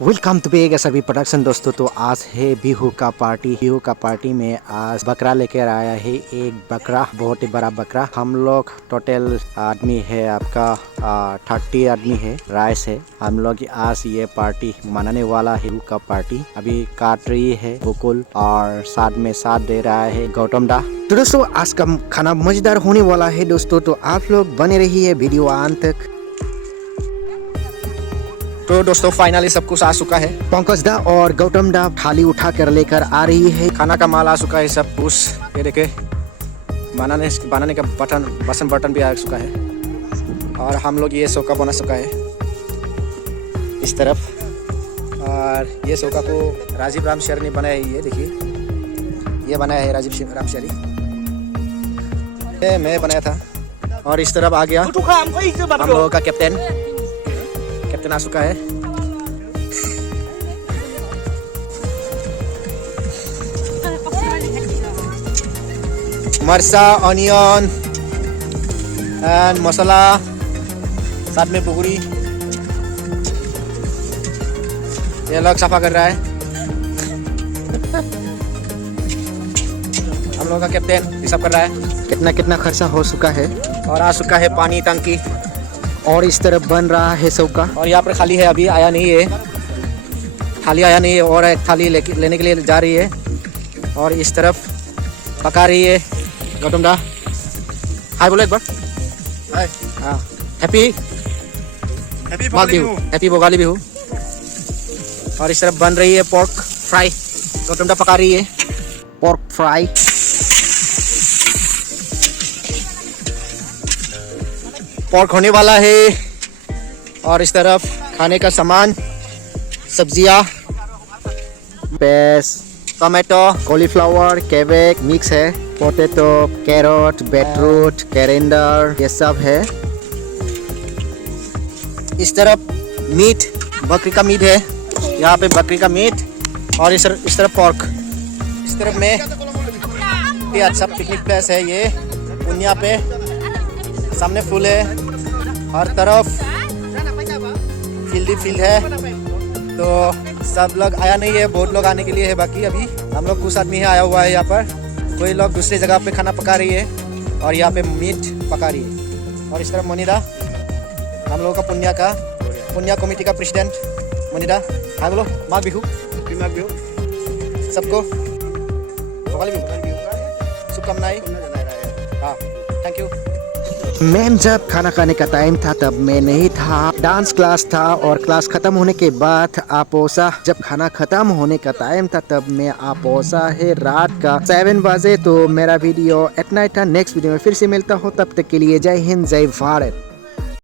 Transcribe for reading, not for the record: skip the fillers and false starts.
Welcome to beg सभी production दोस्तों। तो आज है बिहू का पार्टी में आज बकरा लेकर आया है। एक बकरा, बहुत ही बड़ा बकरा। हम लोग टोटल आदमी है आपका 30 आदमी है। राइस है। हम लोग आज ये पार्टी मनाने वाला है। बिहू का पार्टी अभी काट रही है बुकुल और साथ में साथ दे रहा है गौतम दा। तो दोस्तों आज का खाना मजेदार होने वाला है दोस्तों, तो आप लोग बने रहिए वीडियो अंत तक। तो दोस्तों फाइनली सब कुछ आ चुका है। पंकज दा और गौतम दा थाली उठा कर लेकर आ रही है। खाना का माल आ चुका है सब कुछ। ये देखे बनाने का बर्तन भी आ चुका है और हम लोग ये सौका बना चुका है इस तरफ। और ये सौका को राजीव रामशरी ने बनाया है। ये देखिए ये बनाया है राजीव रामशरी, ये मैं बनाया था। और इस तरफ आ गया हम लोगों का कैप्टन आ चुका है। मरचा, ऑनियन एंड मसाला, साथ में पुगड़ी। ये लोग सफा कर रहा है। हम लोग का कैप्टन सब कर रहा है। कितना खर्चा हो चुका है और आ चुका है पानी टंकी। और इस तरफ बन रहा है सौका। और यहाँ पर खाली है, अभी आया नहीं है, थाली आया नहीं है और एक थाली लेने के लिए जा रही है। और इस तरफ पका रही है गौतम दा। हाय बोलो एक बार। हाय। हाँ हैप्पी भोगाली बिहू। और इस तरफ बन रही है पोर्क फ्राई। गौतम दा पका रही है पोर्क फ्राई। पोर्क होने वाला है। और इस तरफ खाने का सामान, सब्जियां, peas, tomato, cauliflower, cabbage mix है, पोटैटो, कैरेट, बीटरूट, करेंडर, ये सब है। इस तरफ मीट, बकरी का मीट है। यहाँ पे बकरी का मीट। और इस तरफ पोर्क। इस तरफ में ये अच्छा पिकनिक प्लेस है। ये पुनिया पे सामने फूल है, हर तरफ फील्ड है। तो सब लोग आया नहीं है, बहुत लोग आने के लिए है बाकी। अभी हम लोग कुछ आदमी है आया हुआ है यहाँ पर। कोई लोग दूसरी जगह पे खाना पका रही है और यहाँ पे मीट पका रही है। और इस तरफ मोनिदा, हम लोगों का पुनिया कमेटी का प्रेसिडेंट मोनिदा। हाँ बोलो माघ बिहू सबको शुभकामनाएं। हाँ थैंक यू। मैम जब खाना खाने का टाइम था तब मैं नहीं था, डांस क्लास था। और क्लास खत्म होने के बाद आपोसा, जब खाना खत्म होने का टाइम था तब मैं आपोसा है रात का 7 बजे। तो मेरा वीडियो इतना ही था। नेक्स्ट वीडियो में फिर से मिलता हूँ, तब तक के लिए जय हिंद जय भारत।